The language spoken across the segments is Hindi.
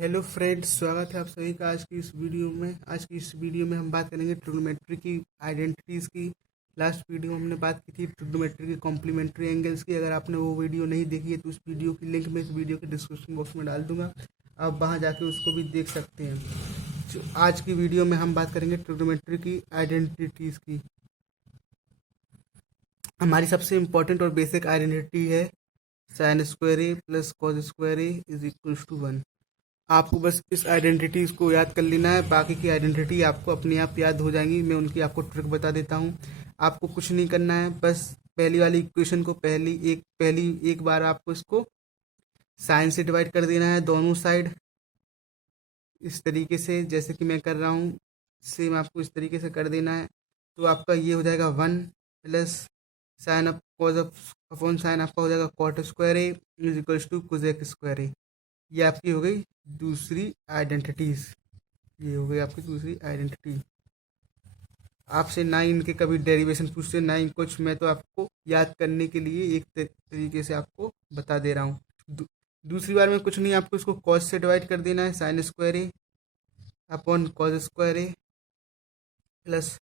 हेलो फ्रेंड्स, स्वागत है आप सभी का आज की इस वीडियो में हम बात करेंगे ट्रिग्नोमेट्री की आइडेंटिटीज़ की। लास्ट वीडियो में हमने बात की थी ट्रिग्नोमेट्री की कॉम्प्लीमेंट्री एंगल्स की। अगर आपने वो वीडियो नहीं देखी है तो उस वीडियो की लिंक मैं इस वीडियो के डिस्क्रिप्शन बॉक्स में डाल दूंगा, आप वहाँ जाके उसको भी देख सकते हैं। आज की वीडियो में हम बात करेंगे ट्रिग्नोमेट्री की आइडेंटिटीज़ की। हमारी सबसे इम्पोर्टेंट और बेसिक आइडेंटिटी है sine square A plus cos square A is equals to 1। आपको बस इस आइडेंटिटीज़ को याद कर लेना है, बाकी की आइडेंटिटी आपको अपने आप याद हो जाएंगी। मैं उनकी आपको ट्रिक बता देता हूँ। आपको कुछ नहीं करना है, बस पहली वाली इक्वेशन को पहली एक बार आपको इसको साइन से डिवाइड कर देना है दोनों साइड, इस तरीके से जैसे कि मैं कर रहा हूँ। सेम आपको इस तरीके से कर देना है। तो आपका ये हो जाएगा 1 plus sine up cos upon sine आपका हो जाएगा cot square A is equals to cosec square A. ये आपकी हो गई दूसरी आइडेंटिटीज़। ये हो गई आपकी दूसरी आइडेंटिटी। आपसे ना ही इनके कभी डेरिवेशन पूछते ना ही कुछ, मैं तो आपको याद करने के लिए एक तरीके से आपको बता दे रहा हूँ। दूसरी बार में कुछ नहीं, आपको इसको कॉस से डिवाइड कर देना है। Sine square A upon cos square A plus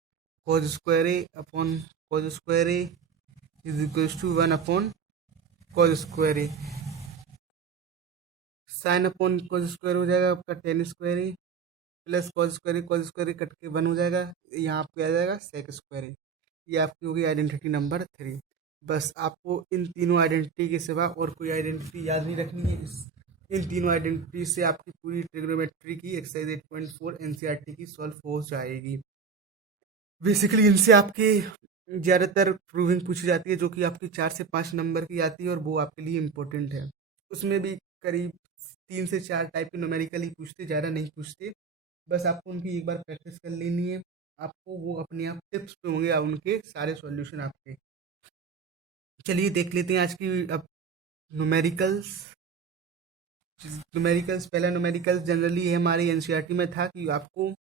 cos square A upon cos square A is equals to 1 upon cos square A. Sine upon cos square हो जाएगा आपका tan square A plus cos square cut के 1 हो जाएगा। यहाँ आपको आ जाएगा सेक स्क्वायर। ये आपकी होगी आइडेंटिटी नंबर 3। बस आपको इन तीनों आइडेंटिटी के सिवा और कोई आइडेंटिटी याद नहीं रखनी है। इन तीनों आइडेंटिटी से आपकी पूरी ट्रिग्नोमेट्री की एक्सरसाइज 8.4 एनसीईआरटी की सॉल्व हो जाएगी। बेसिकली इनसे आपके ज़्यादातर प्रूविंग पूछी जाती है, जो कि आपकी 4 से 5 नंबर की आती है और वो आपके लिए इम्पोर्टेंट है। उसमें भी करीब 3 से 4 टाइप के न्यूमेरिकल ही पूछते, ज़्यादा नहीं पूछते। बस आपको उनकी एक बार प्रैक्टिस कर लेनी है। आपको वो अपने आप टिप्स पे होंगे उनके सारे सॉल्यूशन आपके। चलिए देख लेते हैं आज की अब न्यूमेरिकल्स। पहला न्यूमेरिकल्स जनरली हमारी एनसीईआरटी में था कि आपको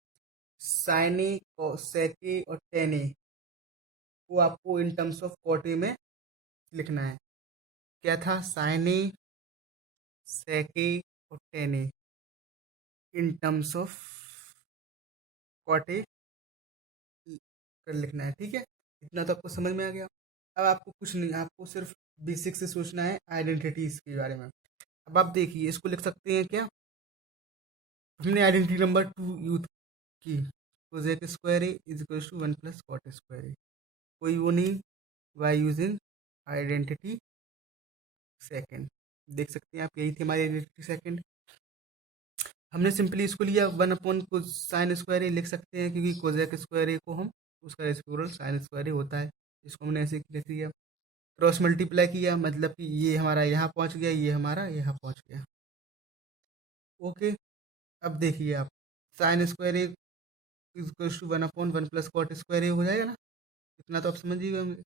साइने और सेके और टेने को आपको इन टर्म्स ऑफ कॉटे में लिखना है। क्या था? साइने, सेके और टेने इन टर्म्स ऑफ कॉटे कर लिखना है। ठीक है, इतना तो आपको समझ में आ गया। अब आपको कुछ नहीं, आपको सिर्फ बेसिक से सोचना है आइडेंटिटीज के बारे में। अब आप देखिए, इसको लिख सकते हैं क्या? हमने आइडेंटिटी नंबर 2 यूज की, cosec square A is equal to 1 plus cot square A. कोई वो नहीं, बाय यूजिंग आइडेंटिटी सेकंड। देख सकते हैं आप, यही थी हमारी आइडेंटिटी सेकंड। हमने सिंपली इसको लिया 1 अपॉन साइन स्क्वायर ए लिख सकते हैं, क्योंकि कोजेक स्क्वायर ए को हम उसका रेसिप्रोकल साइन स्क्वायर ए होता है। इसको हमने ऐसे लिख दिया। क्रॉस मल्टीप्लाई किया, मतलब कि ये हमारा यहाँ पहुँच गया, ये हमारा यहाँ पहुँच गया। ओके, अब देखिए आप, sine square A equals to 1/1 plus cot square A हो जाएगा ना। इतना तो आप समझ ही गए होंगे।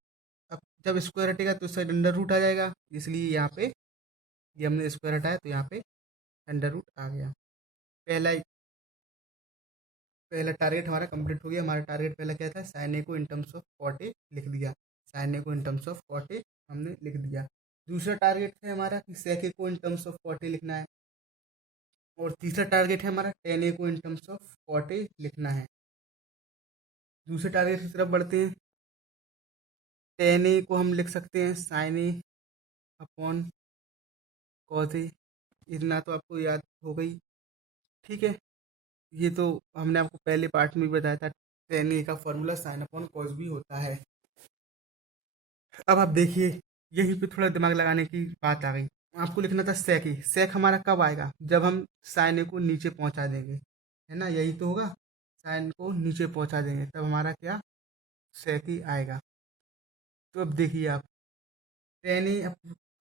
अब जब स्क्वायर हटेगा तो इस साइड अंडर रूट आ जाएगा, इसलिए यहाँ पे ये हमने स्क्वायर हटाया तो यहाँ पे अंडर रूट आ गया। पहला पहला टारगेट हमारा कंप्लीट हो गया। हमारा टारगेट पहला क्या था? साइन ए को in terms of cot A लिख दिया। साइन ए को in terms of cot A हमने लिख दिया। दूसरा टारगेट है हमारा कि सेक ए को in terms of cot A लिखना है। और तीसरा टारगेट है हमारा टेन ए को in terms of cot A लिखना है। दूसरे टारगेट की तरफ बढ़ते हैं। टेन ए को हम लिख सकते हैं sign A upon cos A. इतना तो आपको याद हो गई। ठीक है, ये तो हमने आपको पहले पार्ट में भी बताया था, टेन ए का फॉर्मूला साइन अपॉन कॉस भी होता है। अब आप देखिए, यहीं पे थोड़ा दिमाग लगाने की बात आ गई। आपको लिखना था सेक ही। सेक हमारा कब आएगा? जब हम साइन ए को नीचे पहुंचा देंगे, है ना, यही तो होगा। साइन को नीचे पहुंचा देंगे तब हमारा क्या? सेक ही आएगा। तो अब देखिए आप, टेन ए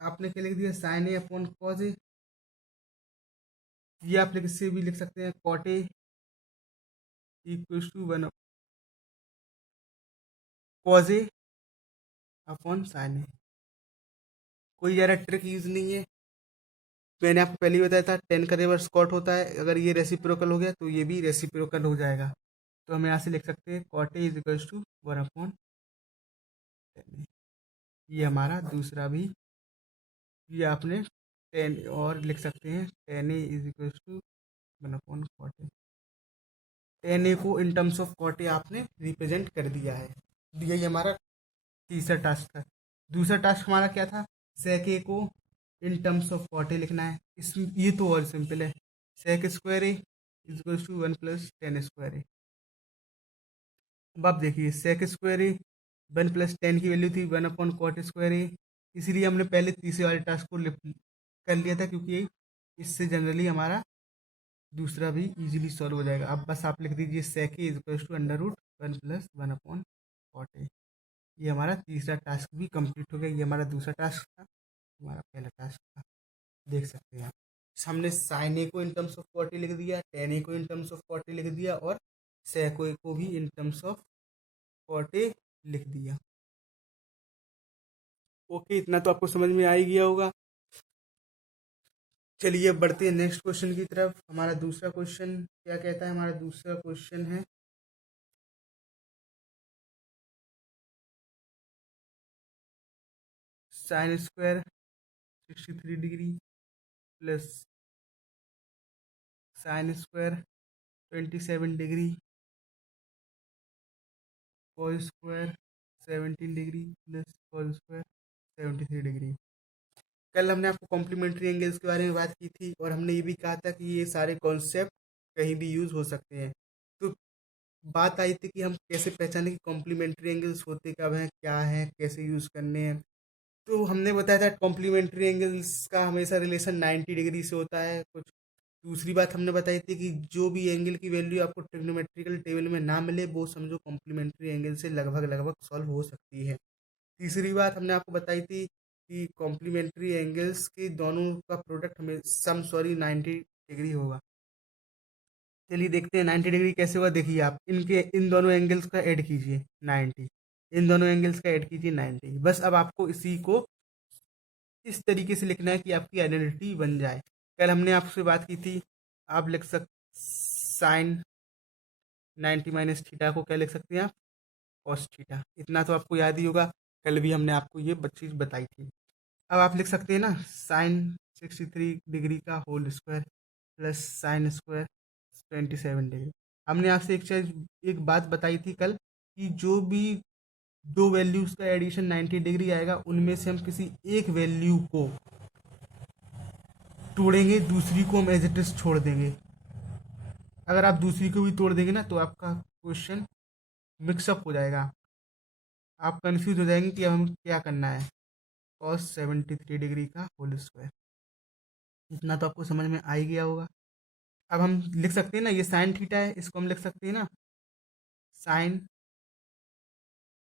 आपने क्या लिख दिया? Sine A upon cos A. ये आप से भी लिख सकते हैं cot A equals to 1 cos A upon sine A. कोई ज़्यादा ट्रिक यूज नहीं है। मैंने आपको पहले ही बताया था, टेन का रिवर्स कॉट होता है। अगर ये रेसिप्रोकल हो गया तो ये भी रेसिप्रोकल हो जाएगा। तो हम यहाँ से लिख सकते हैं cot A is equals to 1/10। ये हमारा दूसरा भी, ये आपने टेन और लिख सकते हैं tan A is equals to one upon cot A. Tan A को in terms of cot A आपने रिप्रेजेंट कर दिया है। यही हमारा तीसरा टास्क था। दूसरा टास्क हमारा क्या था, सेक ए को in terms of cot A लिखना है। इस ये तो और सिंपल है, sec square A is to one plus tan square A. अब आप देखिए sec square A one plus tan की वैल्यू थी one upon cot square A, इसीलिए हमने पहले तीसरे वाले टास्क को कर लिया था, क्योंकि इससे जनरली हमारा दूसरा भी इजीली सॉल्व हो जाएगा। अब बस आप लिख दीजिए sec A is to under root one plus one upon cot A. ये हमारा तीसरा टास्क भी कंप्लीट हो गया। ये हमारा दूसरा टास्क था, हमारा पहला टास्क था, देख सकते हैं आप। हमने साइन ए को in terms of cot A लिख दिया, टेन ए को in terms of cot A लिख दिया, और सेक ए को भी in terms of cot A लिख दिया। ओके, इतना तो आपको समझ में आ ही गया होगा। चलिए अब बढ़ते हैं नेक्स्ट क्वेश्चन की तरफ। हमारा दूसरा क्वेश्चन क्या कहता है, हमारा दूसरा क्वेश्चन है sine square 63 degree plus sine square 27 degree cos square 17 degree plus cos square 73 degree. कल हमने आपको कॉम्प्लीमेंट्री एंगल्स के बारे में बात की थी, और हमने ये भी कहा था कि ये सारे कॉन्सेप्ट कहीं भी यूज़ हो सकते हैं। तो बात आई थी कि हम कैसे पहचानें कि कॉम्प्लीमेंट्री एंगल्स होते कब हैं, क्या हैं, कैसे यूज़ करने हैं। तो हमने बताया था कॉम्प्लीमेंट्री एंगल्स का हमेशा रिलेशन 90 डिग्री से होता है कुछ। दूसरी बात हमने बताई थी कि जो भी एंगल की वैल्यू आपको ट्रिग्नोमेट्रिकल टेबल में ना मिले, वो समझो कॉम्प्लीमेंट्री एंगल से लगभग लगभग सॉल्व हो सकती है। तीसरी बात हमने आपको बताई थी कि कॉम्प्लीमेंट्री एंगल्स के दोनों का प्रोडक्ट हमें सम सॉरी 90 डिग्री होगा। चलिए देखते हैं 90 डिग्री कैसे हुआ। देखिए आप इनके इन दोनों एंगल्स का ऐड कीजिए 90, इन दोनों एंगल्स का ऐड कीजिए 90। बस अब आपको इसी को इस तरीके से लिखना है कि आपकी आइडेंटिटी बन जाए। कल हमने आपसे बात की थी, आप लिख सक साइन 90 माइनस थीटा को क्या लिख सकते हैं आप, कॉस थीटा। इतना तो आपको याद ही होगा, कल भी हमने आपको ये चीज़ बताई थी। अब आप लिख सकते हैं ना साइन 63 डिग्री का whole square plus sine square 27 degree. हमने आपसे एक बात बताई थी कल कि जो भी दो वैल्यूज़ का एडिशन 90 डिग्री आएगा, उनमें से हम किसी एक वैल्यू को तोड़ेंगे, दूसरी को हम एज इट इज छोड़ देंगे। अगर आप दूसरी को भी तोड़ देंगे ना, तो आपका क्वेश्चन मिक्सअप हो जाएगा, आप कंफ्यूज हो जाएंगे कि अब हमें क्या करना है। कॉस 73 डिग्री का होल स्क्वायर, इतना तो आपको समझ में आ ही गया होगा। अब हम लिख सकते हैं ना, ये साइन थीटा है, इसको हम लिख सकते हैं ना साइन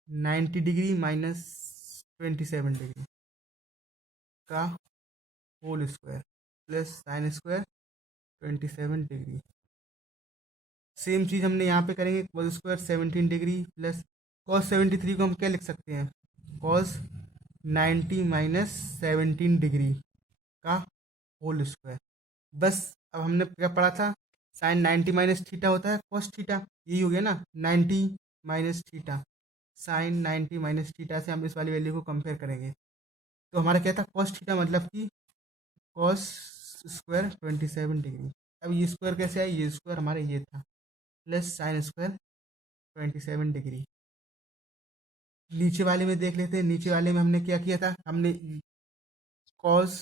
90 डिग्री माइनस 27 डिग्री का whole square plus sine square 27 degree. Same चीज़ हमने यहाँ पे करेंगे, cos square 17 degree plus cos 73 को हम क्या लिख सकते हैं, कॉस 90 माइनस 17 डिग्री का होल स्क्वायर। बस अब हमने क्या पढ़ा था, साइन 90 माइनस थीटा होता है कॉस थीटा, यही हो गया ना 90 minus theta. Sine 90 minus theta से हम इस वाली वैल्यू को कंपेयर करेंगे, तो हमारा क्या था कॉस थीटा, मतलब कि कॉस स्क्वायर 27 डिग्री। अब ये स्क्वायर कैसे आया, ये स्क्वायर हमारा ये था प्लस साइन स्क्वायर 27 डिग्री। नीचे वाले में देख लेते हैं, नीचे वाले में हमने क्या किया था, हमने कॉस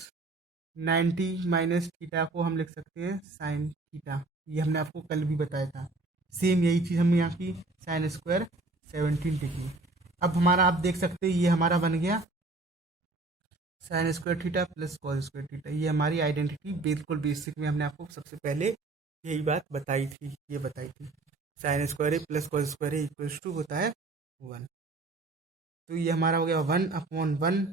90 माइनस थीटा को हम लिख सकते हैं साइन थीटा, ये हमने आपको कल भी बताया था। सेम यही चीज़ हमने यहाँ की साइन स्क्वायर 17 डिग्री। अब हमारा आप देख सकते हैं ये हमारा बन गया sine square theta plus cos square theta. ये हमारी आइडेंटिटी बिल्कुल बेसिक में हमने आपको सबसे पहले यही बात बताई थी, ये बताई थी sine square A plus cos square A equals to होता है 1। तो ये हमारा हो गया 1/1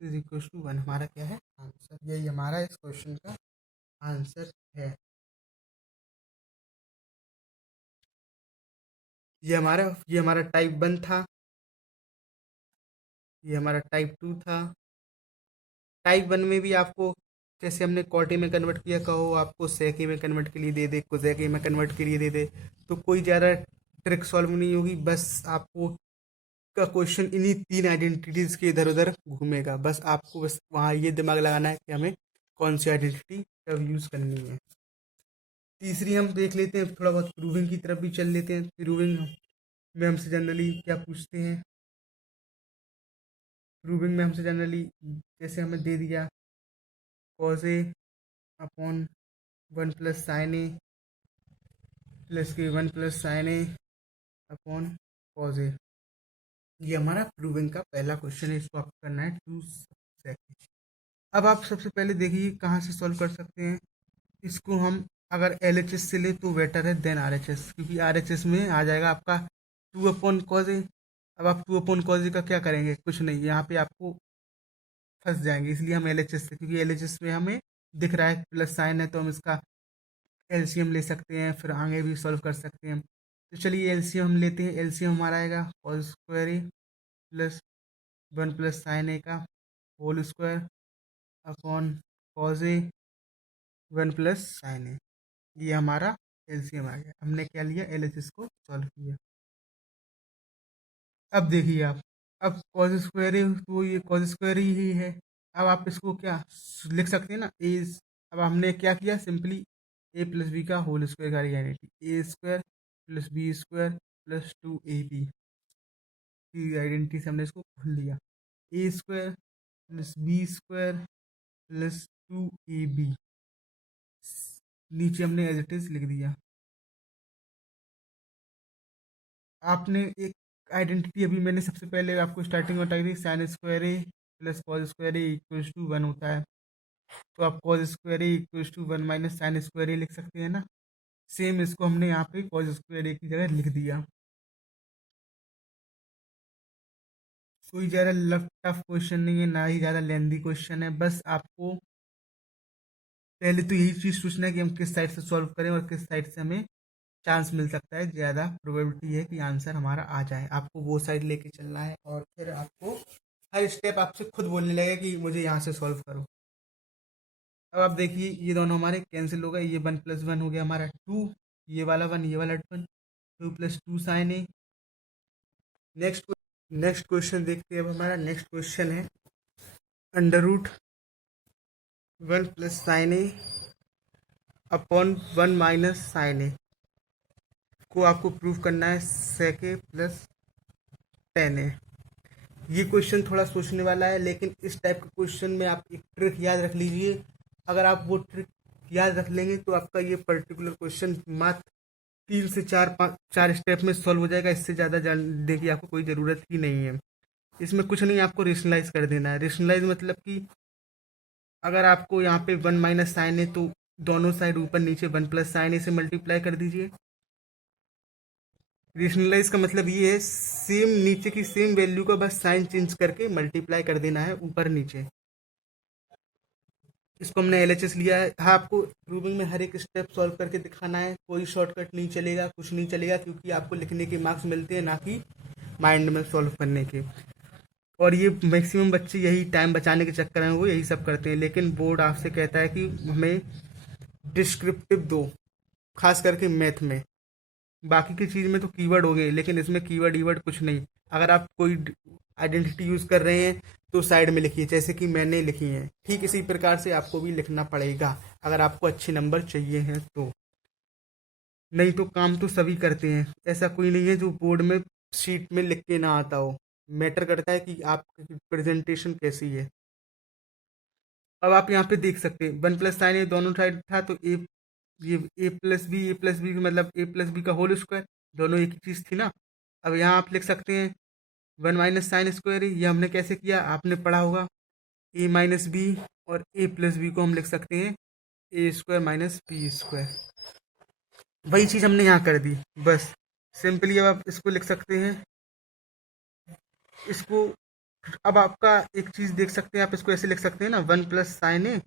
इज इक्वल्स टू 1, हमारा क्या है आंसर। यही हमारा इस क्वेश्चन का आंसर है। ये हमारा टाइप 1 था, ये हमारा टाइप 2 था। टाइप 1 में भी आपको जैसे हमने कॉटे में कन्वर्ट किया, कहो आपको सेके में कन्वर्ट के लिए दे दे, कोसेके में कन्वर्ट के लिए दे दे, तो कोई ज़्यादा ट्रिक सॉल्व नहीं होगी। बस आपको का क्वेश्चन इन्हीं तीन आइडेंटिटीज़ के इधर उधर घूमेगा। बस आपको बस वहाँ ये दिमाग लगाना है कि हमें कौन सी आइडेंटिटी कब यूज़ करनी है। तीसरी हम देख लेते हैं, थोड़ा बहुत प्रूविंग की तरफ भी चल लेते हैं। प्रूविंग में हमसे जनरली क्या पूछते हैं? प्रूविंग में हमसे जनरली जैसे हमें दे दिया cause A upon 1 + sin a plus के 1 + sin a upon cos A, ये हमारा प्रूविंग का पहला क्वेश्चन है। इसको आपको करना है 2 सेकेंड। अब आप सबसे पहले देखिए कहाँ से सॉल्व कर सकते हैं इसको। हम अगर LHS से ले तो बेटर है देन RHS, क्योंकि RHS में आ जाएगा आपका 2/cos a। अब आप 2/cos a का क्या करेंगे? कुछ नहीं, यहाँ पे आपको फंस जाएंगे, इसलिए हम LHS से, क्योंकि LHS में हमें दिख रहा है प्लस साइन है तो हम इसका LCM ले सकते हैं, फिर आगे भी सॉल्व कर सकते हैं। तो चलिए LCM हम लेते हैं। LCM हमारा आएगा cos square A plus 1 + sin a का whole square upon cos A 1 + sin a। ये हमारा LCM आ गया। हमने क्या लिया? LHS को सॉल्व किया। अब देखिए आप, अब कॉस स्क्वायर है तो ये कॉस स्क्वायर ही है। अब आप इसको क्या लिख सकते हैं ना, ए। अब हमने क्या किया? सिंपली a + b का होल स्क्वायर का आइडेंटिटी, a² + b² + 2ab की आइडेंटिटी से हमने इसको खोल लिया। a² + b² + 2ab नीचे हमने एज इट इज लिख दिया। आपने एक आइडेंटिटी अभी मैंने सबसे पहले आपको स्टार्टिंग में बताई थी, sine square A plus cos square A equals to 1 होता है। तो आप cos square A equals to 1 - sine square A लिख सकते हैं ना। सेम इसको हमने यहाँ पे कॉस स्क्वायर ए की जगह लिख दिया। कोई ज़्यादा टफ क्वेश्चन नहीं है, ना ही ज़्यादा लेंदी क्वेश्चन है। बस आपको पहले तो यही चीज़ सोचना है कि हम किस साइड से सॉल्व करें और किस साइड से हमें चांस मिल सकता है, ज़्यादा प्रोबेबिलिटी है कि आंसर हमारा आ जाए। आपको वो साइड लेके चलना है और फिर आपको हर स्टेप आपसे खुद बोलने लगेगा कि मुझे यहाँ से सॉल्व करो। अब आप देखिए ये दोनों हमारे कैंसिल हो गए। ये 1 + 1 हो गया हमारा 2, ये वाला 1, ये वाला 1, 2 + 2 sin a। नेक्स्ट क्वेश्चन देखते हैं। अब हमारा नेक्स्ट क्वेश्चन है √1 + sin a upon 1 - sin a को आपको प्रूव करना है sec a + tan a। ये क्वेश्चन थोड़ा सोचने वाला है, लेकिन इस टाइप के क्वेश्चन में आप एक ट्रिक याद रख लीजिए। अगर आप वो ट्रिक याद रख लेंगे तो आपका ये पर्टिकुलर क्वेश्चन मात्र 3 से 4 स्टेप में सॉल्व हो जाएगा। इससे ज़्यादा जानने की आपको कोई ज़रूरत ही नहीं है। इसमें कुछ नहीं, आपको रेशनलाइज कर देना है। रेशनलाइज मतलब कि अगर आपको यहाँ पे 1 - sin है तो दोनों साइड ऊपर नीचे 1 + sin a से मल्टीप्लाई कर दीजिए। रेशनलाइज का मतलब ये है सेम नीचे की सेम वैल्यू का बस साइन चेंज करके मल्टीप्लाई कर देना है ऊपर नीचे। इसको हमने LHS लिया है। हाँ, आपको प्रूविंग में हर एक स्टेप सॉल्व करके दिखाना है, कोई शॉर्टकट नहीं चलेगा, कुछ नहीं चलेगा, क्योंकि आपको लिखने के मार्क्स मिलते हैं ना कि माइंड में सॉल्व करने के। और ये मैक्सिमम बच्चे यही टाइम बचाने के चक्कर में वो यही सब करते हैं, लेकिन बोर्ड आपसे कहता है कि हमें डिस्क्रिप्टिव दो, खास करके मैथ में। बाकी की चीज़ में तो कीवर्ड हो गए, लेकिन इसमें कीवर्ड ईवर्ड कुछ नहीं। अगर आप कोई आइडेंटिटी यूज़ कर रहे हैं तो साइड में लिखिए, जैसे कि मैंने लिखी है। ठीक इसी प्रकार से आपको भी लिखना पड़ेगा अगर आपको अच्छे नंबर चाहिए हैं तो। नहीं तो काम तो सभी करते हैं, ऐसा कोई नहीं है जो बोर्ड में शीट में लिख के ना आता हो। मैटर करता है कि आपकी प्रेजेंटेशन कैसी है। अब आप यहाँ पे देख सकते हैं 1 + sin a दोनों साइड था तो ये a + b मतलब a + b का होल स्क्वायर, दोनों एक ही चीज़ थी ना। अब यहाँ आप लिख सकते हैं 1 - sin² ये हमने कैसे किया आपने पढ़ा होगा। a - b और a + b को हम लिख सकते हैं a² - b²। वही चीज़ हमने यहाँ कर दी बस। सिंपली अब आप इसको लिख सकते हैं इसको। अब आपका एक चीज़ देख सकते हैं, आप इसको ऐसे लिख सकते हैं ना 1 + sin a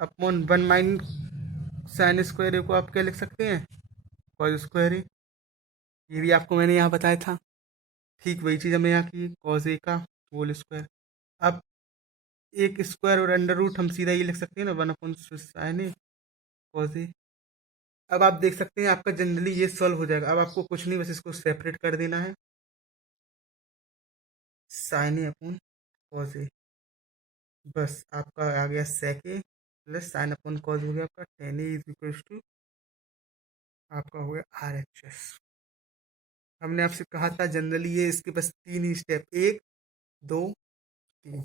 अपॉन 1 - sin² को आप क्या लिख सकते हैं cos²। ये भी आपको मैंने यहाँ बताया था। ठीक वही चीज़ हमने यहाँ की cos a का होल स्क्वायर। अब एक स्क्वायर और अंडर रूट हम सीधा ये लिख सकते हैं ना 1/sin a cos a। अब आप देख सकते हैं आपका जनरली ये सॉल्व हो जाएगा। अब आपको कुछ नहीं, बस इसको सेपरेट कर देना है। sin a upon cos a, बस आपका आ गया sec a plus sin upon cos हो गया आपका tan a = आपका हो गया RHS। हमने आपसे कहा था जनरली ये इसके बस 3 ही स्टेप, 1, 2, 3,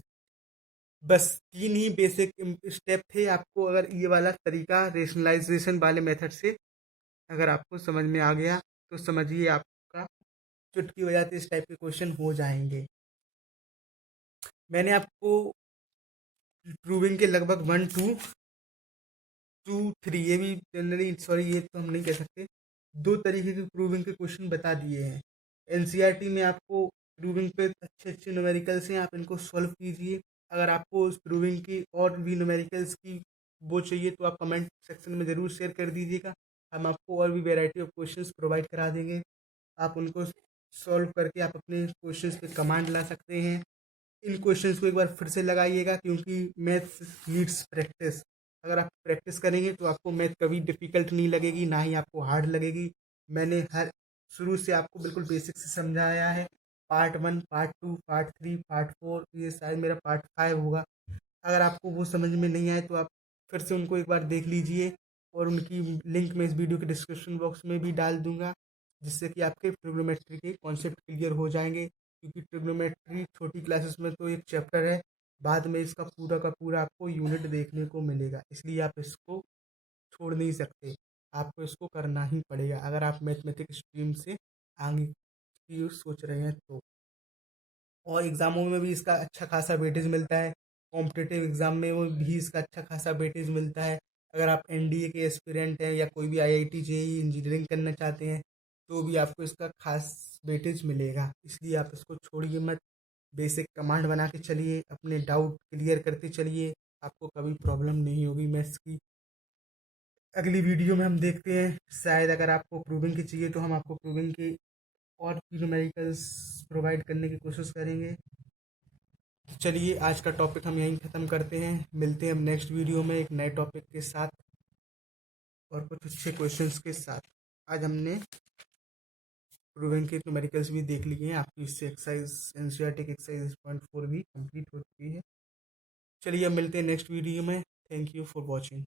बस 3 ही बेसिक स्टेप थे। आपको अगर ये वाला तरीका रेशनलाइजेशन वाले मेथड से अगर आपको समझ में आ गया तो समझिए आपका चुटकी बजाते इस टाइप के क्वेश्चन हो जाएंगे। मैंने आपको प्रूविंग के लगभग 1, 2, 3 ये भी जनरली, सॉरी ये तो हम नहीं कह सकते, 2 तरीके के प्रूविंग के क्वेश्चन बता दिए हैं। एनसीईआरटी में आपको प्रूविंग पे अच्छे अच्छे न्यूमेरिकल्स हैं, आप इनको सॉल्व कीजिए। अगर आपको उस प्रूविंग की और भी न्यूमेरिकल्स की वो चाहिए तो आप कमेंट सेक्शन में ज़रूर शेयर कर दीजिएगा। हम आपको और भी वेराइटी ऑफ क्वेश्चंस प्रोवाइड करा देंगे। आप उनको सॉल्व करके आप अपने क्वेश्चंस पे कमांड ला सकते हैं। इन क्वेश्चंस को एक बार फिर से लगाइएगा क्योंकि मैथ्स नीड्स प्रैक्टिस। अगर आप प्रैक्टिस करेंगे तो आपको मैथ कभी डिफ़िकल्ट नहीं लगेगी, ना ही आपको हार्ड लगेगी। मैंने हर शुरू से आपको बिल्कुल बेसिक से समझाया है। पार्ट 1, पार्ट 2, पार्ट 3, पार्ट 4, ये शायद मेरा पार्ट 5 होगा। अगर आपको वो समझ में नहीं आए तो आप फिर से उनको एक बार देख लीजिए और उनकी लिंक मैं इस वीडियो के डिस्क्रिप्शन बॉक्स में भी डाल दूंगा, जिससे कि आपके ट्रिग्नोमेट्री के कॉन्सेप्ट क्लियर हो जाएंगे। क्योंकि ट्रिग्नोमेट्री छोटी क्लासेस में तो एक चैप्टर है, बाद में इसका पूरा का पूरा आपको यूनिट देखने को मिलेगा, इसलिए आप इसको छोड़ नहीं सकते। आपको इसको करना ही पड़ेगा अगर आप मैथमेटिक्स स्ट्रीम से आगे की सोच रहे हैं तो। और एग्ज़ामों में भी इसका अच्छा खासा वेटेज मिलता है। कॉम्पिटिटिव एग्ज़ाम में वो भी इसका अच्छा खासा वेटेज मिलता है। अगर आप एनडीए के एस्पिरेंट हैं या कोई भी आईआईटी जेईई इंजीनियरिंग करना चाहते हैं तो भी आपको इसका खास वेटेज मिलेगा, इसलिए आप इसको छोड़िए मत। बेसिक कमांड बना के चलिए, अपने डाउट क्लियर करते चलिए, आपको कभी प्रॉब्लम नहीं होगी मैथ्स की। अगली वीडियो में हम देखते हैं, शायद अगर आपको प्रूविंग की चाहिए तो हम आपको प्रूविंग की और भी न्यूमेरिकल्स प्रोवाइड करने की कोशिश करेंगे। चलिए आज का टॉपिक हम यहीं ख़त्म करते हैं, मिलते हैं हम नेक्स्ट वीडियो में एक नए टॉपिक के साथ और कुछ अच्छे क्वेश्चंस के साथ। आज हमने प्रूविंग के न्यूमेरिकल्स भी देख लिए हैं, आपकी इससे एक्सरसाइज एनसीईआरटी की एक्सरसाइज 0.4 भी कंप्लीट हो चुकी है। चलिए अब मिलते हैं नेक्स्ट वीडियो में। Thank you for watching.